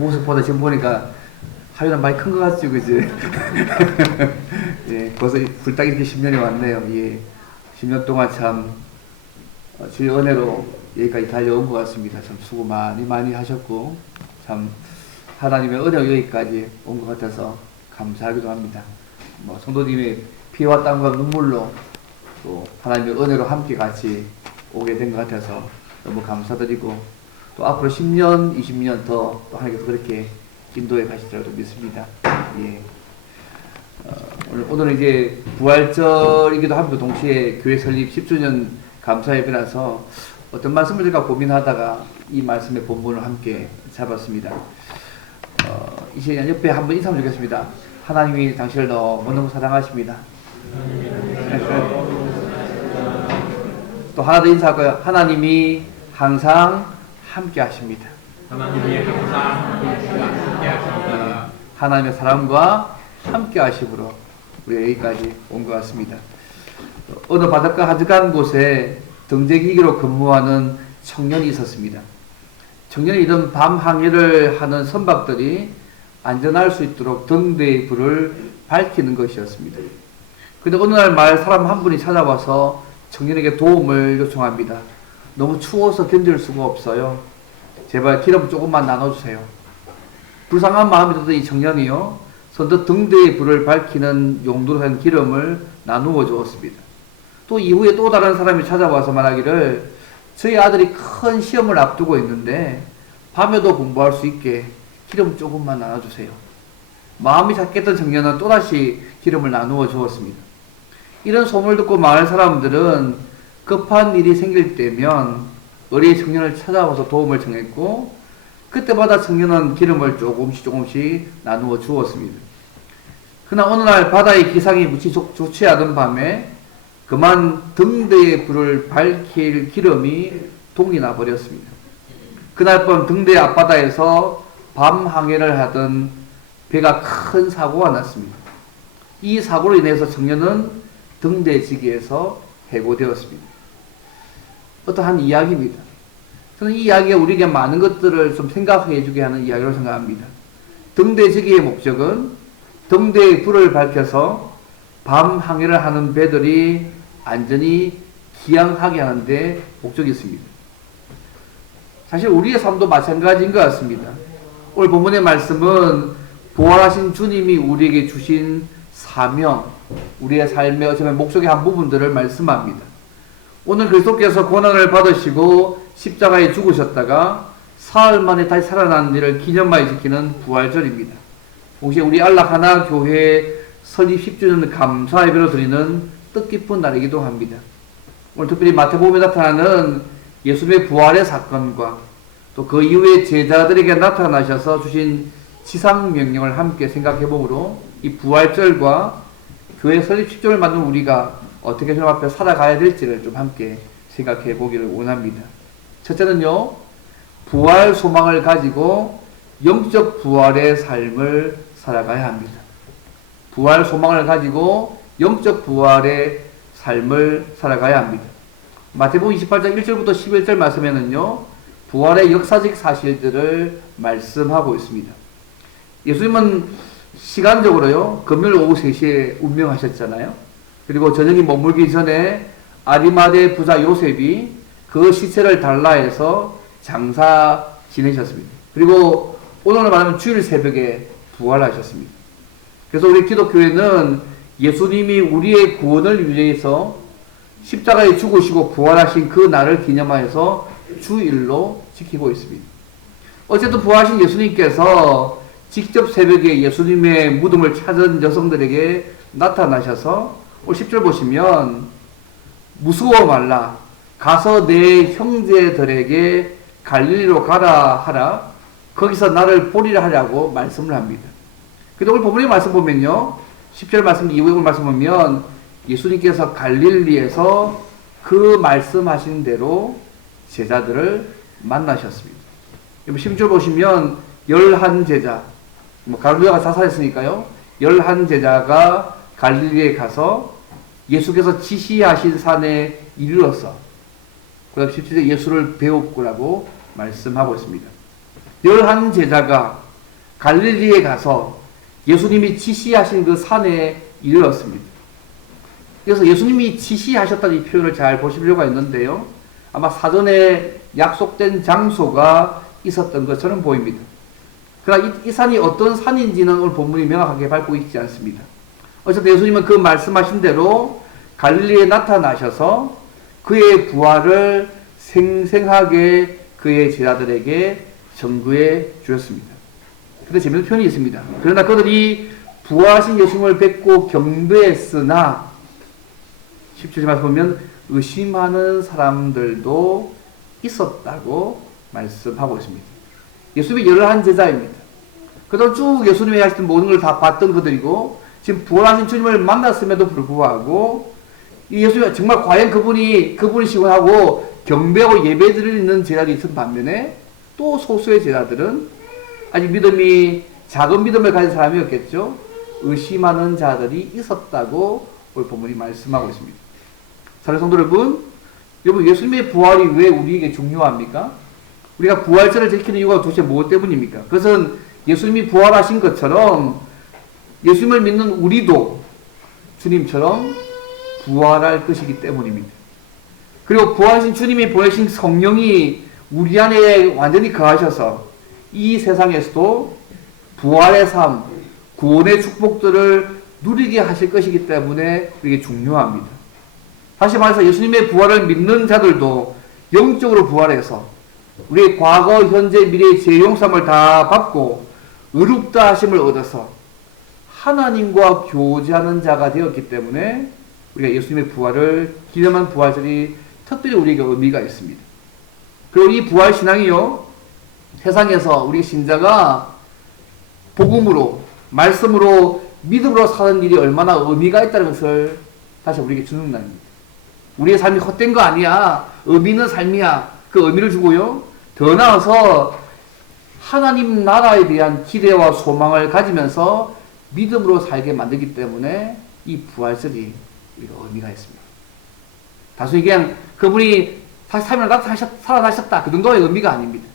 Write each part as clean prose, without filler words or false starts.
모습보다 지금 보니까 하루가 많이 큰 것 같죠, 그지? 예, 벌써 훌딱 이렇게 10년이 왔네요. 예, 10년 동안 참 주의 은혜로 여기까지 달려온 것 같습니다. 참 수고 많이 하셨고 참 하나님의 은혜로 여기까지 온 것 같아서 감사하기도 합니다. 뭐 성도님의 피와 땀과 눈물로 또 하나님의 은혜로 함께 같이 오게 된 것 같아서 너무 감사드리고 또 앞으로 10년, 20년 더 또 하나님께서 그렇게 인도해 가실 줄도 믿습니다. 예. 오늘은 이제 부활절이기도 하고 동시에 교회 설립 10주년 감사 예배라서 어떤 말씀을 제가 고민하다가 이 말씀의 본문을 함께 잡았습니다. 이 시간 옆에 한번 인사하면 좋겠습니다. 하나님이 당신을 너무너무 사랑하십니다. 또 하나 더 인사할까요? 하나님이 항상 함께 하십니다. 하나님의 사랑과 함께 하심으로 우리가 여기까지 온 것 같습니다. 어느 바닷가 한적한 곳에 등재기기로 근무하는 청년이 있었습니다. 청년이 이런 밤 항해를 하는 선박들이 안전할 수 있도록 등대의 불을 밝히는 것이었습니다. 그런데 어느 날 마을 사람 한 분이 찾아와서 청년에게 도움을 요청합니다. 너무 추워서 견딜 수가 없어요. 제발 기름 조금만 나눠주세요. 불쌍한 마음이 들던 이 청년이요, 선뜻 등대의 불을 밝히는 용도로 한 기름을 나누어 주었습니다. 또 이후에 또 다른 사람이 찾아와서 말하기를 저희 아들이 큰 시험을 앞두고 있는데 밤에도 공부할 수 있게 기름 조금만 나눠주세요. 마음이 작겠던 청년은 또다시 기름을 나누어 주었습니다. 이런 소문을 듣고 마을 사람들은 급한 일이 생길 때면 어린 청년을 찾아와서 도움을 청했고 그때마다 청년은 기름을 조금씩 나누어 주었습니다. 그러나 어느 날 바다의 기상이 무지 좋지 않은 밤에 그만 등대의 불을 밝힐 기름이 동이 나버렸습니다. 그날 밤 등대 앞바다에서 밤 항해를 하던 배가 큰 사고가 났습니다. 이 사고로 인해서 청년은 등대지기에서 해고되었습니다. 어떠한 이야기입니다. 저는 이 이야기가 우리에게 많은 것들을 좀 생각해 주게 하는 이야기로 생각합니다. 등대지기의 목적은 등대의 불을 밝혀서 밤 항해를 하는 배들이 안전히 기항하게 하는 데 목적이 있습니다. 사실 우리의 삶도 마찬가지인 것 같습니다. 오늘 본문의 말씀은 부활하신 주님이 우리에게 주신 사명, 우리의 삶의 어쩌면 목적의 한 부분들을 말씀합니다. 오늘 그리스도께서 고난을 받으시고 십자가에 죽으셨다가 사흘 만에 다시 살아난 일을 기념하여 지키는 부활절입니다. 동시에 우리 안락하나 교회 설립 10주년 감사 예배로 드리는 뜻깊은 날이기도 합니다. 오늘 특별히 마태복음에 나타나는 예수님의 부활의 사건과 또 그 이후에 제자들에게 나타나셔서 주신 지상명령을 함께 생각해보므로 이 부활절과 교회 설립 10주년을 맞는 우리가 어떻게 주님 앞에 살아가야 될지를 좀 함께 생각해 보기를 원합니다. 첫째는요, 부활 소망을 가지고 영적 부활의 삶을 살아가야 합니다. 부활 소망을 가지고 영적 부활의 삶을 살아가야 합니다. 마태복음 28장 1절부터 11절 말씀에는요, 부활의 역사적 사실들을 말씀하고 있습니다. 예수님은 시간적으로요, 금요일 오후 3시에 운명하셨잖아요. 그리고 저녁이 머물기 전에 아리마대 부자 요셉이 그 시체를 달라해서 장사 지내셨습니다. 그리고 오늘 말하면 주일 새벽에 부활하셨습니다. 그래서 우리 기독교회는 예수님이 우리의 구원을 위해서 십자가에 죽으시고 부활하신 그 날을 기념하여서 주일로 지키고 있습니다. 어쨌든 부활하신 예수님께서 직접 새벽에 예수님의 무덤을 찾은 여성들에게 나타나셔서 오늘 10절 보시면 무서워 말라 가서 내 형제들에게 갈릴리로 가라 하라 거기서 나를 보리라 하라고 말씀을 합니다. 그런데 오늘 본문의 말씀 보면요, 10절 말씀 이후에 오늘 말씀 보면 예수님께서 갈릴리에서 그 말씀하신 대로 제자들을 만나셨습니다. 10절 보시면 11제자, 가룟유다가 자살했으니까요, 11제자가 갈릴리에 가서 예수께서 지시하신 산에 이르러서 그 다음 17절 예수를 배웠구라고 말씀하고 있습니다. 11제자가 갈릴리에 가서 예수님이 지시하신 그 산에 이르렀습니다. 그래서 예수님이 지시하셨다는 이 표현을 잘 보실 필요가 있는데요. 아마 사전에 약속된 장소가 있었던 것처럼 보입니다. 그러나 이 산이 어떤 산인지는 오늘 본문이 명확하게 밟고 있지 않습니다. 어쨌든 예수님은 그 말씀하신 대로 갈릴리에 나타나셔서 그의 부활을 생생하게 그의 제자들에게 전구해 주셨습니다. 근데 재미있는 표현이 있습니다. 그러나 그들이 부활하신 예수님을 뵙고 경배했으나 17절에 보면 의심하는 사람들도 있었다고 말씀하고 있습니다. 예수님이 열한 제자입니다. 그동안 쭉 예수님이 하시던 모든 걸 다 봤던 그들이고 지금 부활하신 주님을 만났음에도 불구하고 이 예수님이 정말 과연 그분이시고 하고 경배하고 예배드리는 제자들이 있던 반면에 또 소수의 제자들은 아직 작은 믿음을 가진 사람이었겠죠. 의심하는 자들이 있었다고 오늘 본문이 말씀하고 있습니다. 사랑하는 성도 여러분, 예수님의 부활이 왜 우리에게 중요합니까? 우리가 부활절을 지키는 이유가 도대체 무엇 때문입니까? 그것은 예수님이 부활하신 것처럼 예수님을 믿는 우리도 주님처럼 부활할 것이기 때문입니다. 그리고 부활하신 주님이 보내신 성령이 우리 안에 완전히 거하셔서 이 세상에서도 부활의 삶, 구원의 축복들을 누리게 하실 것이기 때문에 이게 중요합니다. 다시 말해서 예수님의 부활을 믿는 자들도 영적으로 부활해서 우리의 과거, 현재, 미래의 죄 용서함을 다 받고 의롭다 하심을 얻어서 하나님과 교제하는 자가 되었기 때문에 우리가 예수님의 부활을 기념한 부활절이 특별히 우리에게 의미가 있습니다. 그리고 이 부활 신앙이요, 세상에서 우리 신자가 복음으로, 말씀으로, 믿음으로 사는 일이 얼마나 의미가 있다는 것을 다시 우리에게 주는 날입니다. 우리의 삶이 헛된 거 아니야. 의미 있는 삶이야. 그 의미를 주고요. 더 나아서 하나님 나라에 대한 기대와 소망을 가지면서 믿음으로 살게 만들기 때문에 이 부활절이 의미가 있습니다. 단순히 그냥 그분이 다시 살아나셨다. 그 정도의 의미가 아닙니다.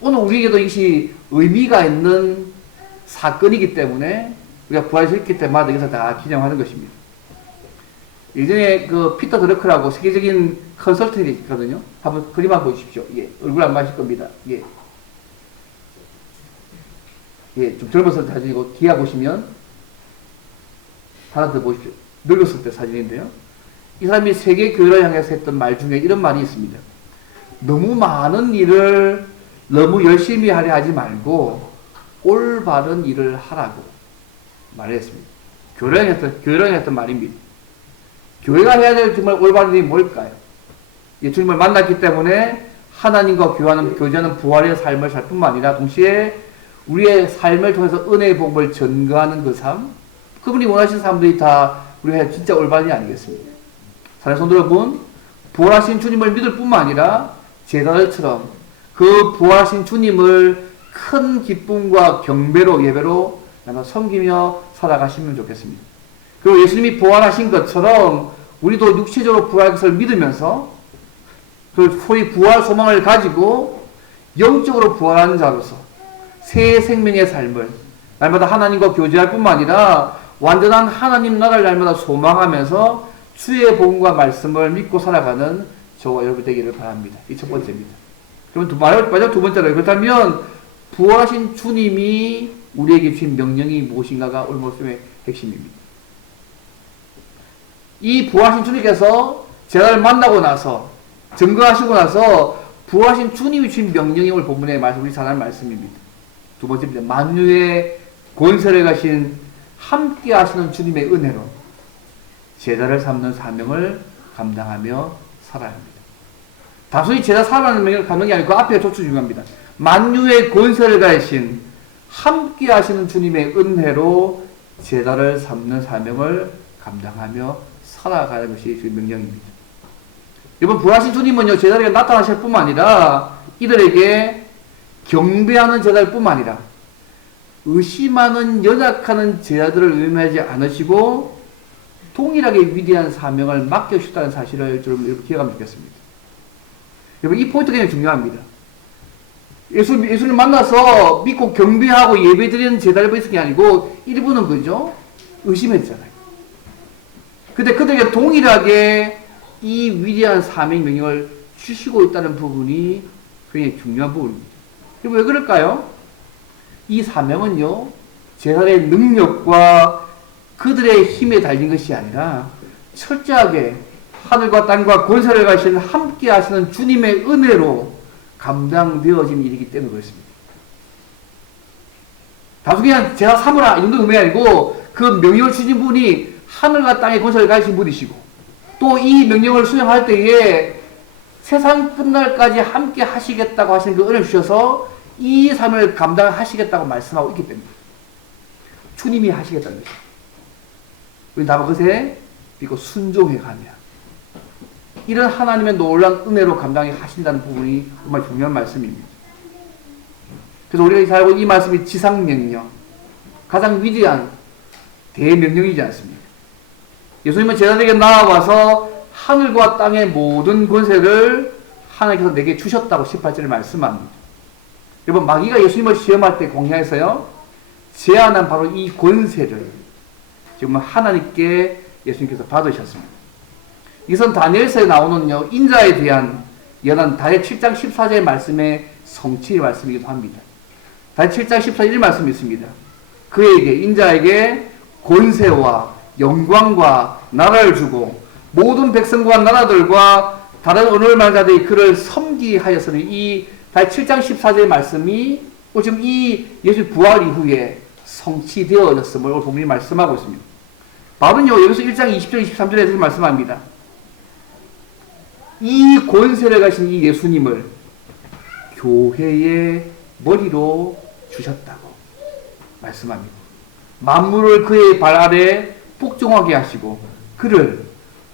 오늘 우리에게도 이것이 의미가 있는 사건이기 때문에 우리가 부활절 때마다 여기서 다 기념하는 것입니다. 예전에 그 피터 드러크라고 세계적인 컨설턴이 있거든요. 한번 그림 한번 보십시오. 예, 얼굴 안 마실 겁니다. 예. 예, 좀 젊었을 때 사진이고, 뒤에 보시면, 하나 더 보십시오. 늙었을 때 사진인데요. 이 사람이 세계 교회를 향해서 했던 말 중에 이런 말이 있습니다. 너무 많은 일을 너무 열심히 하려 하지 말고, 올바른 일을 하라고 말했습니다. 교회를 향했던 말입니다. 교회가 해야 될 정말 올바른 일이 뭘까요? 주님을 만났기 때문에 하나님과 교제하는 부활의 삶을 살 뿐만 아니라 동시에 우리의 삶을 통해서 은혜의 복음을 전가하는 그 삶, 그분이 원하시는 사람들이 다 우리가 진짜 올바른 일 아니겠습니까? 사랑하는 성도 여러분, 부활하신 주님을 믿을 뿐만 아니라 제자들처럼 그 부활하신 주님을 큰 기쁨과 경배로 예배로 섬기며 살아가시면 좋겠습니다. 그리고 예수님이 부활하신 것처럼 우리도 육체적으로 부활할 것을 믿으면서 그 소위 부활 소망을 가지고 영적으로 부활하는 자로서 새 생명의 삶을 날마다 하나님과 교제할 뿐만 아니라 완전한 하나님 나라를 날마다 소망하면서 주의 복음과 말씀을 믿고 살아가는 저와 여러분 되기를 바랍니다. 이 첫 번째입니다. 그러면 마지막 두 번째로, 그렇다면 부활하신 주님이 우리에게 주신 명령이 무엇인가가 오늘 말씀의 핵심입니다. 이 부활하신 주님께서 제자를 만나고 나서 증거하시고 나서 부활하신 주님이 주신 명령이 오늘 본문의 말씀, 우리 잘 아는 말씀입니다. 두 번째입니다. 만유의 권세를 가신 함께 하시는 주님의 은혜로 제자를 삼는 사명을 감당하며 살아야 합니다. 단순히 제자 삼는 명령을 감당이 아니고 그 앞에 조치 중요합니다. 만유의 권세를 가신 함께 하시는 주님의 은혜로 제자를 삼는 사명을 감당하며 살아가는 것이 주의 명령입니다. 여러분, 부활하신 주님은요, 제자들에게 나타나실 뿐만 아니라 이들에게 경배하는 제자들 뿐만 아니라 의심하는 연약하는 제자들을 의미하지 않으시고 동일하게 위대한 사명을 맡겨주셨다는 사실을 여러분 기억하면 좋겠습니다. 여러분, 이 포인트가 굉장히 중요합니다. 예수님 만나서 믿고 경배하고 예배드리는 제자를 보였을 게 아니고 일부는 그죠? 의심했잖아요. 근데 그들에게 동일하게 이 위대한 사명 명령을 주시고 있다는 부분이 굉장히 중요한 부분입니다. 왜 그럴까요? 이 사명은요, 제자들의 능력과 그들의 힘에 달린 것이 아니라 철저하게 하늘과 땅과 권세를 가시는 함께 하시는 주님의 은혜로 감당되어진 일이기 때문에 그렇습니다. 단순히 그냥 제가 삼으라 이 정도 의미 아니고 그 명령을 주신 분이 하늘과 땅의 권세를 가지신 분이시고 또 이 명령을 수행할 때에 세상 끝날까지 함께 하시겠다고 하시는 그 은혜를 주셔서 이 삶을 감당하시겠다고 말씀하고 있기 때문에 주님이 하시겠다는 것입니다. 우리 다만 그것에 믿고 순종해 가며 이런 하나님의 놀라운 은혜로 감당해 하신다는 부분이 정말 중요한 말씀입니다. 그래서 우리가 잘 알고 이 말씀이 지상명령, 가장 위대한 대명령이지 않습니까? 예수님은 제자들에게 나아와서 하늘과 땅의 모든 권세를 하나님께서 내게 주셨다고 18절에 말씀합니다. 여러분, 마귀가 예수님을 시험할 때 공야에서요, 제안한 바로 이 권세를 지금 하나님께 예수님께서 받으셨습니다. 이것은 다니엘서에 나오는요, 인자에 대한 예언한 다니엘 7장 14절의 말씀의 성취의 말씀이기도 합니다. 다니엘 7장 14절 말씀이 있습니다. 그에게, 인자에게 권세와 영광과 나라를 주고 모든 백성과 나라들과 다른 언어를 말하는 자들이 그를 섬기게 하였으니 이 다니엘 7장 14절의 말씀이 지금 이 예수 부활 이후에 성취되어졌음을 오늘 본문이 말씀하고 있습니다. 바울은요, 여기서 1장 20절 23절에서 말씀합니다. 이 권세를 가신 이 예수님을 교회의 머리로 주셨다고 말씀합니다. 만물을 그의 발 아래 복종하게 하시고 그를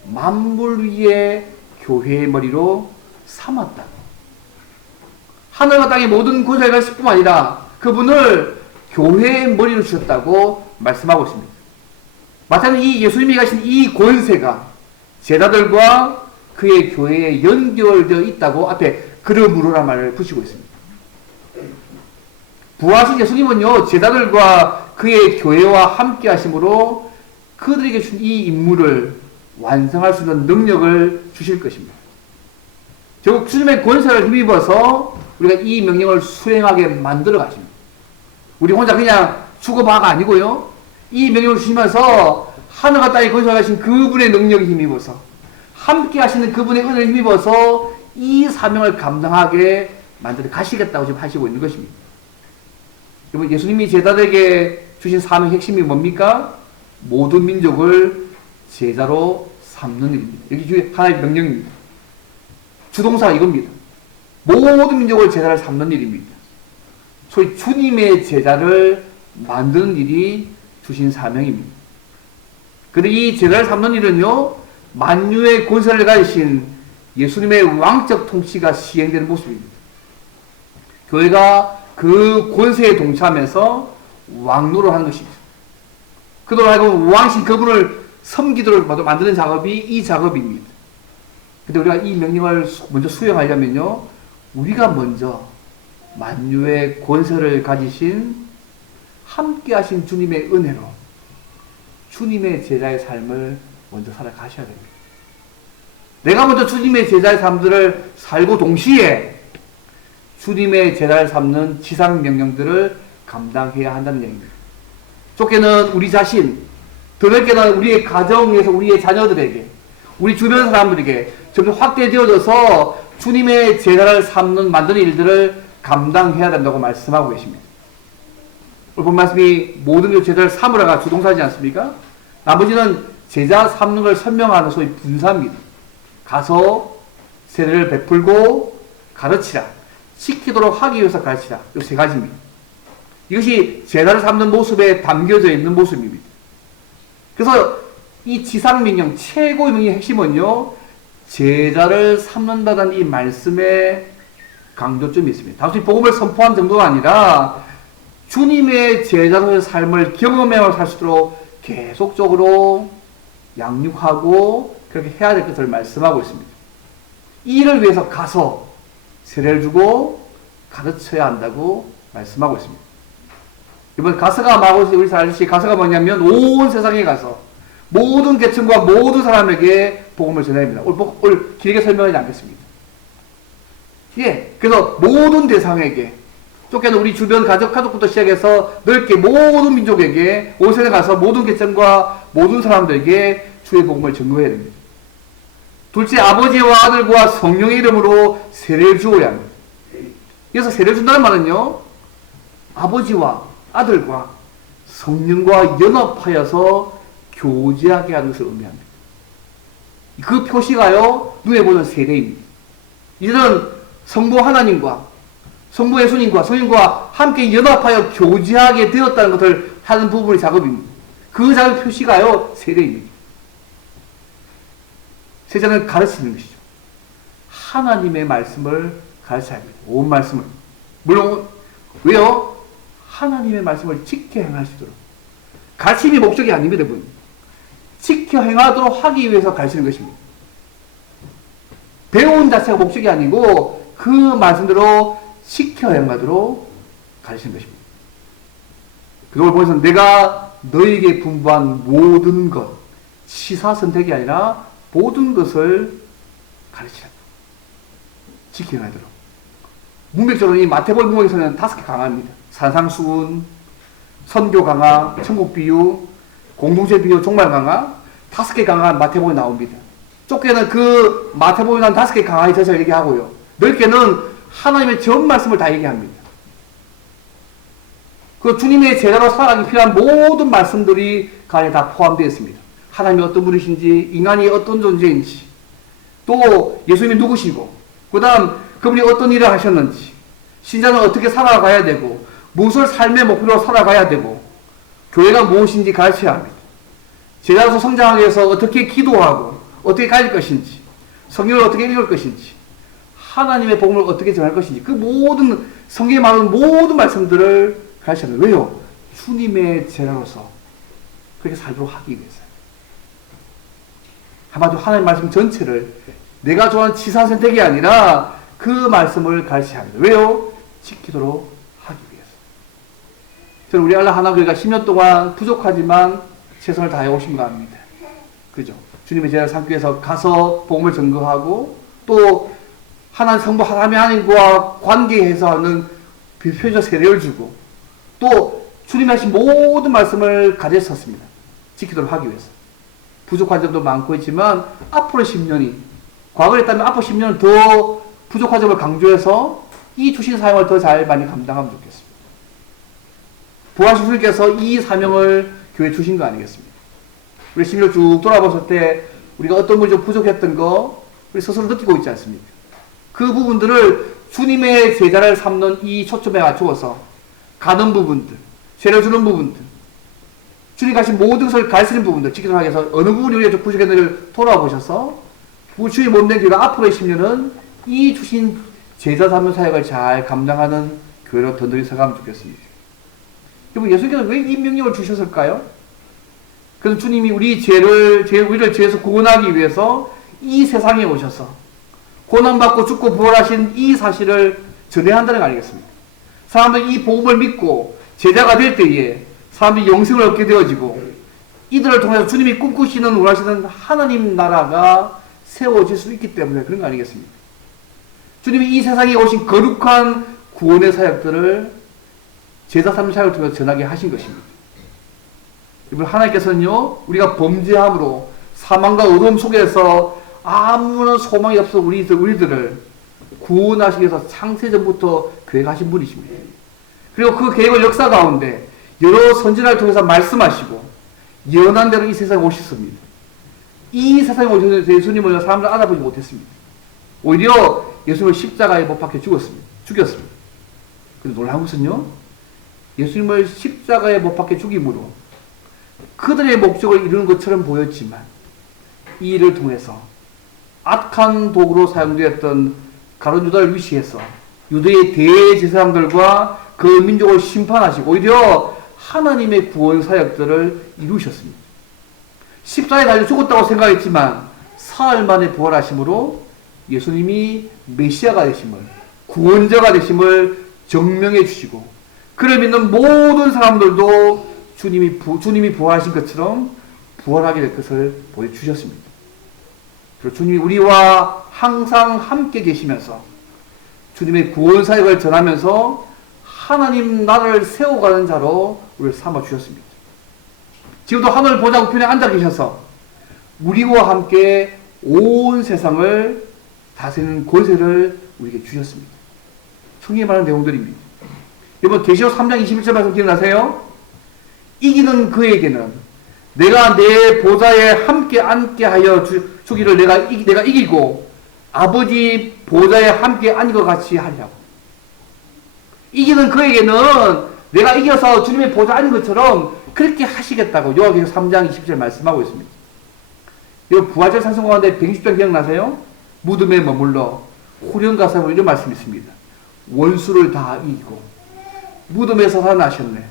만물 위에 교회의 머리로 삼았다고. 하늘과 땅의 모든 권세를 가실 뿐만 아니라 그분을 교회의 머리로 주셨다고 말씀하고 있습니다. 마찬가지로 이 예수님이 가신 이 권세가 제자들과 그의 교회에 연결되어 있다고 앞에 그러므로란 말을 붙이고 있습니다. 부활하신 예수님은요, 제자들과 그의 교회와 함께 하심으로 그들에게 준 이 임무를 완성할 수 있는 능력을 주실 것입니다. 결국 주님의 권세를 힘입어서 우리가 이 명령을 수행하게 만들어 가십니다. 우리 혼자 그냥 죽어봐가 아니고요, 이 명령을 주시면서 하늘과 땅에 건설하신 그분의 능력에 힘입어서 함께 하시는 그분의 은혜를 힘입어서 이 사명을 감당하게 만들어 가시겠다고 지금 하시고 있는 것입니다. 여러분, 예수님이 제자들에게 주신 사명의 핵심이 뭡니까? 모든 민족을 제자로 삼는 일입니다. 여기 하나의 명령입니다. 주동사가 이겁니다. 모든 민족을 제자를 삼는 일입니다. 소위 주님의 제자를 만드는 일이 주신 사명입니다. 그런데 이 제자를 삼는 일은요, 만유의 권세를 가지신 예수님의 왕적 통치가 시행되는 모습입니다. 교회가 그 권세에 동참해서 왕노를 하는 것입니다. 그동안 하여금 왕신 그분을 섬기도록 만드는 작업이 이 작업입니다. 근데 우리가 이 명령을 먼저 수행하려면요, 우리가 먼저 만유의 권세를 가지신 함께 하신 주님의 은혜로 주님의 제자의 삶을 먼저 살아가셔야 됩니다. 내가 먼저 주님의 제자의 삶들을 살고 동시에 주님의 제자를 삼는 지상 명령들을 감당해야 한다는 얘기입니다. 좁게는 우리 자신, 더 넓게는 우리의 가정에서 우리의 자녀들에게, 우리 주변 사람들에게 점점 확대되어져서 주님의 제자를 만드는 일들을 감당해야 된다고 말씀하고 계십니다. 오늘 본 말씀이 모든 제자를 삼으라가 주동사지 않습니까? 나머지는 제자 삼는 걸 설명하는 소위 분사입니다. 가서 세례를 베풀고 가르치라, 시키도록 하기 위해서 가르치라. 이 세 가지입니다. 이것이 제자를 삼는 모습에 담겨져 있는 모습입니다. 그래서 이 지상명령, 최고의 명령의 핵심은요, 제자를 삼는다는 이 말씀의 강조점이 있습니다. 단순히 복음을 선포한 정도가 아니라 주님의 제자로의 삶을 경험해서 살 수 있도록 계속적으로 양육하고 그렇게 해야 될 것을 말씀하고 있습니다. 이 일을 위해서 가서 세례를 주고 가르쳐야 한다고 말씀하고 있습니다. 이번 가서가 마고시 우리 잘 아시지? 가서가 뭐냐면 온 세상에 가서 모든 계층과 모든 사람에게 복음을 전해야 합니다. 오늘 길게 설명하지 않겠습니다. 예, 그래서 모든 대상에게 쫓겨는 우리 주변 가족부터 시작해서 넓게 모든 민족에게 온 세상에 가서 모든 계층과 모든 사람들에게 주의 복음을 전거해야 됩니다. 둘째, 아버지와 아들과 성령의 이름으로 세례를 주어야 합니다. 그래서 세례를 준다는 말은요, 아버지와 아들과 성령과 연합하여서 교제하게 하는 것을 의미합니다. 그 표시가요, 눈에 보는 세례입니다. 이들은 성부 하나님과 성부 예수님과 성령과 함께 연합하여 교제하게 되었다는 것을 하는 부분의 작업입니다. 그 작업 표시가요, 세례입니다. 세자는 가르치는 것이죠. 하나님의 말씀을 가르쳐야 합니다. 온 말씀을. 물론, 왜요? 하나님의 말씀을 지켜 행할 수 있도록. 가르침이 목적이 아닙니다, 여러분. 지켜 행하도록 하기 위해서 가르치는 것입니다. 배운 자체가 목적이 아니고 그 말씀대로 지켜 행하도록 가르치는 것입니다. 그걸 보면서 내가 너에게 분부한 모든 것, 시사선택이 아니라 모든 것을 가르치라. 지켜 행하도록. 문맥적으로 이 마태복음 문맥에서는 5개 강화입니다. 산상수훈, 선교 강화, 천국 비유, 공동체 비유, 종말 강화, 5개 강화 마태복음에 나옵니다. 좁게는 그 마태복음에 나온 5개 강화에 대해서 얘기하고요. 넓게는 하나님의 전 말씀을 다 얘기합니다. 그 주님의 제자로 살아가기 필요한 모든 말씀들이 그 안에 다 포함되어 있습니다. 하나님이 어떤 분이신지, 인간이 어떤 존재인지, 또 예수님이 누구시고, 그 다음 그분이 어떤 일을 하셨는지, 신자는 어떻게 살아가야 되고, 무엇을 삶의 목표로 살아가야 되고, 교회가 무엇인지 가르쳐야 합니다. 제자로서 성장하기 위해서 어떻게 기도하고, 어떻게 가질 것인지, 성경을 어떻게 읽을 것인지, 하나님의 복음을 어떻게 전할 것인지, 그 모든 성경에 말하는 모든 말씀들을 가르쳐야 합니다. 왜요? 주님의 제자로서 그렇게 살도록 하기 위해서. 한마디로 하나님의 말씀 전체를 내가 좋아하는 치사 선택이 아니라 그 말씀을 가르쳐야 합니다. 왜요? 지키도록 하기 위해서. 저는 우리 알라 하나교회가 10년 동안 부족하지만 최선을 다해 오신가 합니다. 그죠? 주님의 제자를 삼기 위해서 가서 복음을 전거하고 또 하나님 성부 하나님과 관계해서 하는 표적 세례를 주고 또 주님이 하신 모든 말씀을 가르쳤습니다. 지키도록 하기 위해서. 부족한 점도 많고 있지만 앞으로 10년이 과거에 했다면 앞으로 10년은 더 부족한 점을 강조해서 이 주신 사명을 더 잘 많이 감당하면 좋겠습니다. 부하신 주님께서 이 사명을 교회에 주신 거 아니겠습니까? 우리 10년 쭉 돌아봤을 때 우리가 어떤 분이 좀 부족했던 거 우리 스스로 느끼고 있지 않습니까? 그 부분들을 주님의 제자를 삼는 이 초점에 맞추어서 가는 부분들, 세례를 주는 부분들, 주님 가신 모든 것을 가르치는 부분들, 지키도록 하기 위해서 어느 부분이 우리가 좀 부족했는지를 돌아보셔서 주의 몸된 교회가 앞으로의 10년은 이 주신 제자 삼는 사역을 잘 감당하는 교회로 던들이 서가면 좋겠습니다. 여러분, 예수님께서 왜 이 명령을 주셨을까요? 그래서 주님이 우리를 죄에서 구원하기 위해서 이 세상에 오셔서 고난받고 죽고 부활하신 이 사실을 전해야 한다는 거 아니겠습니까? 사람들이 이 복음을 믿고 제자가 될 때에 사람들이 영생을 얻게 되어지고 이들을 통해서 주님이 꿈꾸시는 원하시는 하나님 나라가 세워질 수 있기 때문에 그런 거 아니겠습니까? 주님이 이 세상에 오신 거룩한 구원의 사역들을 제자 삼는 사역을 통해서 전하게 하신 것입니다. 여러분, 하나님께서는요, 우리가 범죄함으로 사망과 어두움 속에서 아무런 소망이 없어 우리들을 구원하시기 위해서 창세전부터 계획하신 분이십니다. 그리고 그 계획을 역사 가운데 여러 선지자를 통해서 말씀하시고 예언한 대로 이 세상에 오셨습니다. 이 세상에 오신 예수님을 사람들 알아보지 못했습니다. 오히려 예수님을 십자가에 못 박혀 죽였습니다. 그런데 놀라운 것은요, 예수님을 십자가에 못 박혀 죽임으로 그들의 목적을 이루는 것처럼 보였지만 이 일을 통해서 악한 도구로 사용되었던 가룟 유다를 위시해서 유대의 대제사장들과 그 민족을 심판하시고 오히려 하나님의 구원 사역들을 이루셨습니다. 십자가에 달려 죽었다고 생각했지만 사흘 만에 부활하심으로 예수님이 메시아가 되심을, 구원자가 되심을 증명해 주시고, 그를 믿는 모든 사람들도 주님이 부활하신 것처럼 부활하게 될 것을 보여주셨습니다. 그리고 주님이 우리와 항상 함께 계시면서 주님의 구원 사역을 전하면서 하나님 나라를 세워가는 자로 우리를 삼아주셨습니다. 지금도 하늘 보좌 우편에 앉아 계셔서 우리와 함께 온 세상을 다스리는 권세를 우리에게 주셨습니다. 성경에 말하는 내용들입니다. 여러분 계시록 3장 21절 말씀 기억나세요? 이기는 그에게는 내가 내 보좌에 함께 앉게 하여 주기를 내가 이기고 아버지 보좌에 함께 앉은 것 같이 하리라고. 이기는 그에게는 내가 이겨서 주님의 보좌에 앉은 것처럼 그렇게 하시겠다고 요한계시록 3장 20절 말씀하고 있습니다. 이 부활절 찬송 가운데 120장 기억나세요? 무덤에 머물러 후련과 사랑으로 이런 말씀이 있습니다. 원수를 다 이기고 무덤에서 살아나셨네.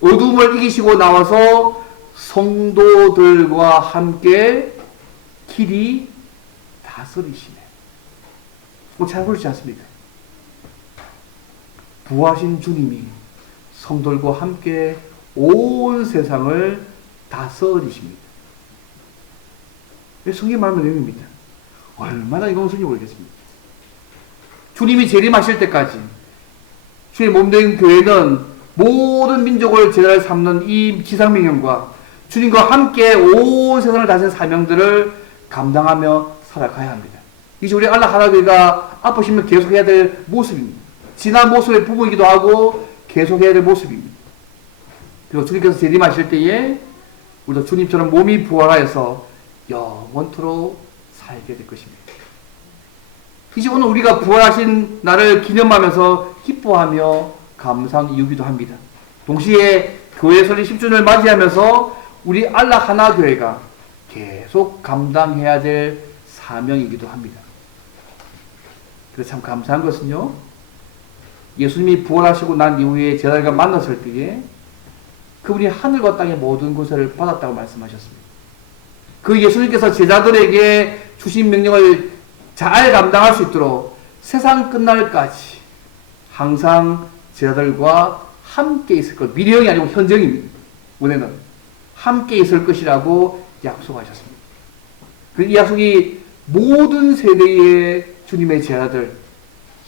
어둠을 이기시고 나와서 성도들과 함께 길이 다스리시네. 잘 보이지 않습니까? 부활하신 주님이 성도들과 함께 온 세상을 다스리십니다. 성경에 말하는 내용입니다. 얼마나 이건 성경이 모르겠습니다. 주님이 재림하실 때까지 주의 몸된 교회는 모든 민족을 제자를 삼는 이 지상명령과 주님과 함께 온 세상을 다스리는 사명들을 감당하며 살아가야 합니다. 이제 우리 알라 하나교회가 아프시면 계속해야 될 모습입니다. 지난 모습의 부분이기도 하고 계속해야 될 모습입니다. 그리고 주님께서 재림하실 때에 우리도 주님처럼 몸이 부활하여서 영원토록 살게 될 것입니다. 이제 오늘 우리가 부활하신 날을 기념하면서 기뻐하며 감사한 이유기도 합니다. 동시에 교회 설립 10주년을 맞이하면서 우리 알라 하나 교회가 계속 감당해야 될 사명이기도 합니다. 그래서 참 감사한 것은요, 예수님이 부활하시고 난 이후에 제자들과 만났을 때에 그분이 하늘과 땅의 모든 권세를 받았다고 말씀하셨습니다. 그 예수님께서 제자들에게 주신 명령을 잘 감당할 수 있도록 세상 끝날까지 항상 제자들과 함께 있을 것, 미래형이 아니고 현정입니다. 오늘은 함께 있을 것이라고 약속하셨습니다. 이 약속이 모든 세대의 주님의 제자들,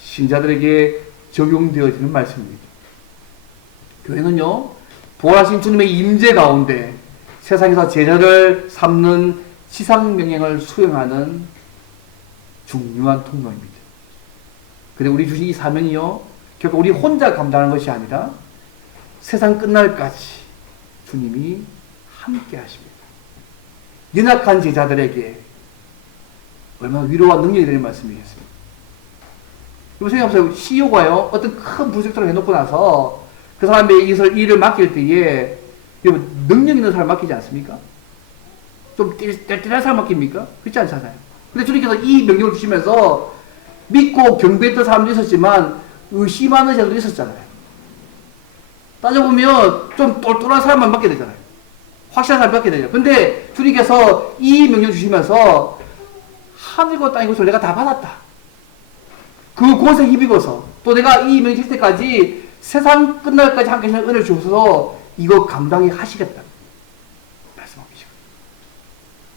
신자들에게 적용되어지는 말씀입니다. 교회는요, 부활하신 주님의 임재 가운데 세상에서 제자를 삼는 지상명령을 수행하는 중요한 통로입니다. 근데 우리 주신 이 사명이요, 결국 우리 혼자 감당하는 것이 아니라 세상 끝날까지 주님이 함께 하십니다. 연약한 제자들에게 얼마나 위로와 능력이 되는 말씀이겠습니까? 여러분 생각해보세요. CEO가요, 어떤 큰 프로젝트를 해놓고 나서 그 사람의 일을 맡길 때에 능력 있는 사람 맡기지 않습니까? 좀 띨띨한 사람 맡깁니까? 그렇지 않잖아요. 근데 주님께서 이 명령을 주시면서 믿고 경배했던 사람도 있었지만 의심하는 자들도 있었잖아요. 따져보면 좀 똘똘한 사람만 맡게 되잖아요. 확실한 사람 맡게 되죠. 근데 주님께서 이 명령 주시면서 하늘과 땅의 것을 내가 다 받았다. 그 곳에 힘입어서 또 내가 이 명령 줄 때까지 세상 끝날까지 함께 하시는 은혜를 주셔서 이거 감당해 하시겠다 말씀하고 계시고,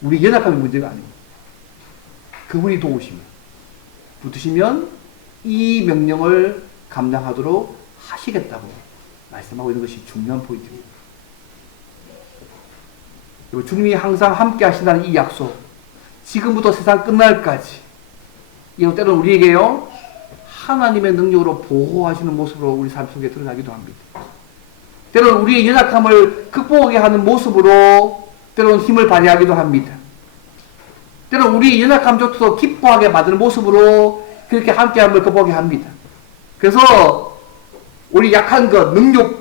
우리 연약함의 문제가 아닙니다. 그분이 도우시면 붙으시면 이 명령을 감당하도록 하시겠다고 말씀하고 있는 것이 중요한 포인트입니다. 그리고 주님이 항상 함께 하신다는 이 약속, 지금부터 세상 끝날까지, 이거 때로는 우리에게요, 하나님의 능력으로 보호하시는 모습으로 우리 삶 속에 드러나기도 합니다. 때로는 우리의 연약함을 극복하게 하는 모습으로 때로는 힘을 발휘하기도 합니다. 때로는 우리의 연약함조차도 기뻐하게 만드는 모습으로 그렇게 함께함을 극복하게 합니다. 그래서 우리 약한 것, 능력,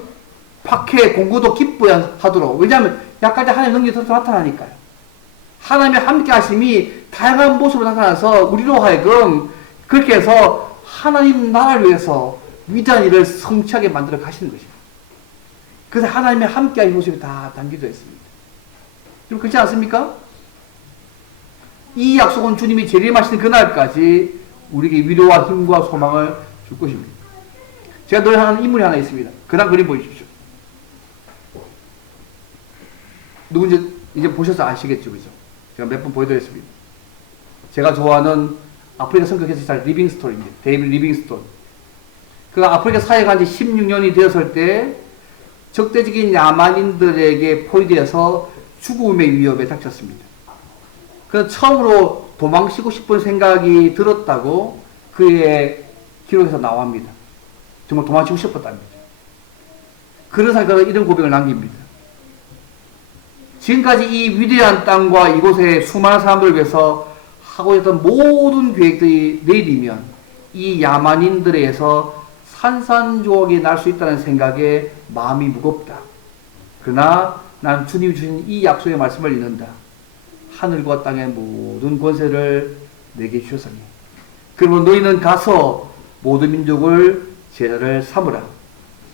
박해, 공고도 기뻐하도록, 왜냐하면 약할 때 하나님의 능력이 더 나타나니까요. 하나님의 함께 하심이 다양한 모습으로 나타나서 우리로 하여금 그렇게 해서 하나님 나라를 위해서 위대한 일을 성취하게 만들어 가시는 것입니다. 그래서 하나님의 함께하는 모습이 다 담겨져 있습니다. 여러분 그렇지 않습니까? 이 약속은 주님이 재림하시는 그날까지 우리에게 위로와 힘과 소망을 줄 것입니다. 제가 늘 하는 인물이 하나 있습니다. 그다음 그림 보십시오. 누군지 이제 보셔서 아시겠죠, 그죠? 제가 몇 번 보여드렸습니다. 제가 좋아하는 아프리카 선교회사 리빙스톤입니다. 데이비드 리빙스톤. 그가 아프리카 사역한 지 16년이 되었을 때 적대적인 야만인들에게 포위되어서 죽음의 위협에 닥쳤습니다. 그래서 처음으로 도망치고 싶은 생각이 들었다고 그의 기록에서 나옵니다. 정말 도망치고 싶었답니다. 그래서 그가 이런 고백을 남깁니다. 지금까지 이 위대한 땅과 이곳의 수많은 사람들을 위해서 하고 있던 모든 계획들이 내리면 이 야만인들에 의해서 산산조각이 날 수 있다는 생각에 마음이 무겁다. 그러나 난 주님이 주신 이 약속의 말씀을 읽는다. 하늘과 땅의 모든 권세를 내게 주셨으니 그러면 너희는 가서 모든 민족을 제자를 삼으라.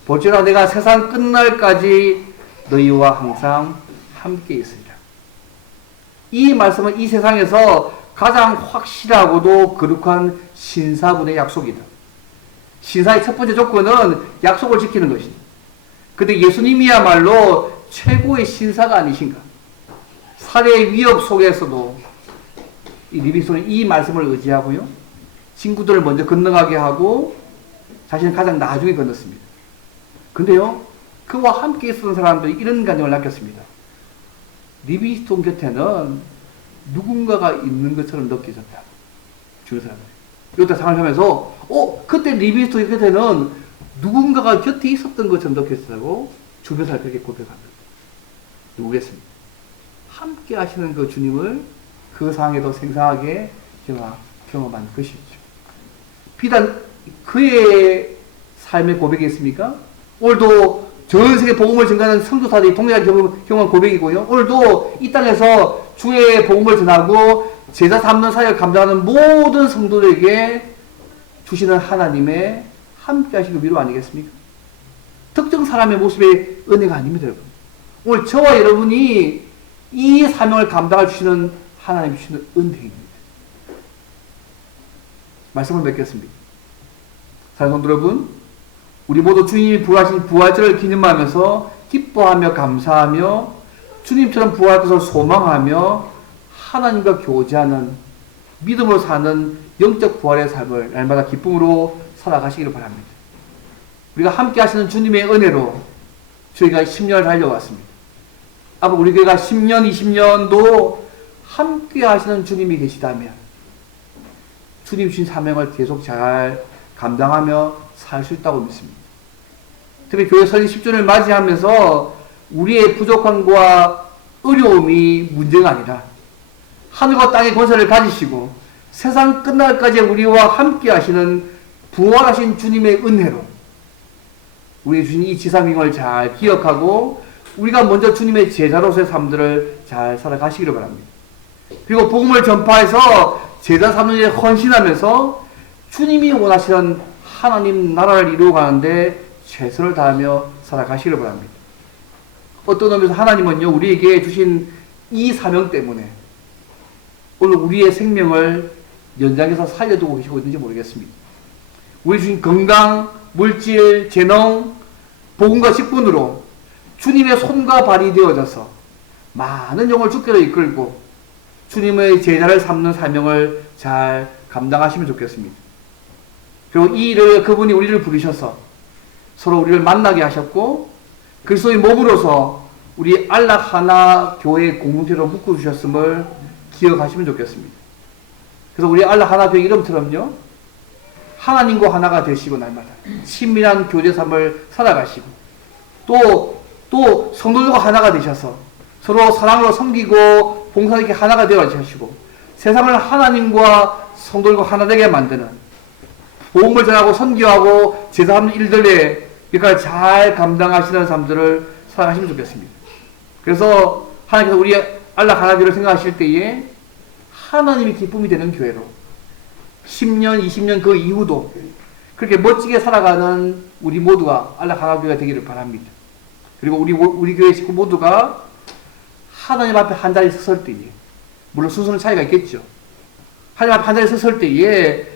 볼지라 내가 세상 끝날까지 너희와 항상 함께 있으리라. 이 말씀은 이 세상에서 가장 확실하고도 거룩한 신사분의 약속이다. 신사의 첫 번째 조건은 약속을 지키는 것이다. 근데 예수님이야말로 최고의 신사가 아니신가? 살해의 위협 속에서도 이 리빙스톤은 이 말씀을 의지하고요. 친구들을 먼저 건너가게 하고 자신은 가장 나중에 건넜습니다. 근데요, 그와 함께 있었던 사람들이 이런 감정을 느꼈습니다. 리빙스톤 곁에는 누군가가 있는 것처럼 느껴졌다. 주변 사람들이. 이때 상을 하면서, 그때 리빙스톤 곁에는 누군가가 곁에 있었던 것처럼 느껴졌다고 주변 사람들이 그렇게 고백합니다. 누구겠습니까? 함께 하시는 그 주님을 그 상황에도 생생하게 경험한 것이죠. 비단 그의 삶의 고백이겠습니까? 오늘도 전 세계 복음을 전가하는 성도사들이 동일하게 경험한 고백이고요. 오늘도 이 땅에서 주의 복음을 전하고 제자 삼는 사역을 감당하는 모든 성도들에게 주시는 하나님의 함께 하시는 위로 아니겠습니까? 특정 사람의 모습의 은혜가 아닙니다, 여러분. 오늘 저와 여러분이 이 사명을 감당할 주시는 하나님 주시는 은혜입니다. 말씀을 맺겠습니다. 사랑하는 성도 여러분, 우리 모두 주님이 부활하신 부활절을 기념하면서 기뻐하며 감사하며 주님처럼 부활할 것을 소망하며 하나님과 교제하는 믿음으로 사는 영적 부활의 삶을 날마다 기쁨으로 살아가시기를 바랍니다. 우리가 함께 하시는 주님의 은혜로 저희가 10년을 달려왔습니다. 앞으로 우리 교회가 10년, 20년도 함께 하시는 주님이 계시다면 주님 주신 사명을 계속 잘 감당하며 살 수 있다고 믿습니다. 특히 교회 설립 10주년을 맞이하면서 우리의 부족함과 어려움이 문제가 아니라 하늘과 땅의 권세를 가지시고 세상 끝날까지 우리와 함께 하시는 부활하신 주님의 은혜로 우리 주신 이 지사명을 잘 기억하고 우리가 먼저 주님의 제자로서의 삶들을 잘 살아가시기를 바랍니다. 그리고 복음을 전파해서 제자 삼는 일에 헌신하면서 주님이 원하시는 하나님 나라를 이루어가는데 최선을 다하며 살아가시기를 바랍니다. 어떤 의미에서 하나님은요, 우리에게 주신 이 사명 때문에 오늘 우리의 생명을 연장해서 살려두고 계시고 있는지 모르겠습니다. 우리 주신 건강, 물질, 재능, 복음과 직분으로 주님의 손과 발이 되어져서 많은 영을 주께로 이끌고 주님의 제자를 삼는 사명을 잘 감당하시면 좋겠습니다. 그리고 이 일을 그분이 우리를 부르셔서 서로 우리를 만나게 하셨고 그리스도의 몸으로서 우리 안락 하나 교회 공동체로 묶어주셨음을 기억하시면 좋겠습니다. 그래서 우리 안락 하나 교회 이름처럼요, 하나님과 하나가 되시고 날마다 친밀한 교제 삶을 살아가시고 또 성도들과 하나가 되셔서 서로 사랑으로 섬기고 봉사하게 하나가 되어 하시고 세상을 하나님과 성도들과 하나 되게 만드는 복음을 전하고 선교하고 제사하는 일들에 그러니까 잘 감당하시는 삶들을 살아가시면 좋겠습니다. 그래서 하나님께서 우리 안락 하나교를 생각하실 때에 하나님이 기쁨이 되는 교회로 10년, 20년 그 이후도 그렇게 멋지게 살아가는 우리 모두가 안락 하나교회가 되기를 바랍니다. 그리고 우리 교회 식구 모두가 하나님 앞에 한 자리에 섰을 때에, 물론 순서는 차이가 있겠죠. 하나님 앞에 한 자리에 섰을 때에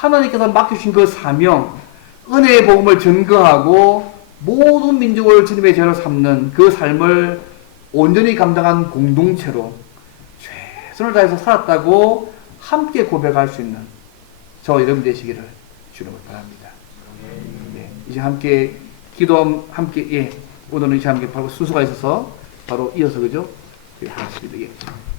하나님께서 맡겨주신 그 사명, 은혜의 복음을 증거하고 모든 민족을 주님의 죄로 삼는 그 삶을 온전히 감당한 공동체로 최선을 다해서 살았다고 함께 고백할 수 있는 저 여러분 되시기를 주님을 바랍니다. 예, 이제 함께 기도 함께 오늘은 이제 함께 바로 순서가 있어서 바로 이어서 그죠? 하겠습니다. 예.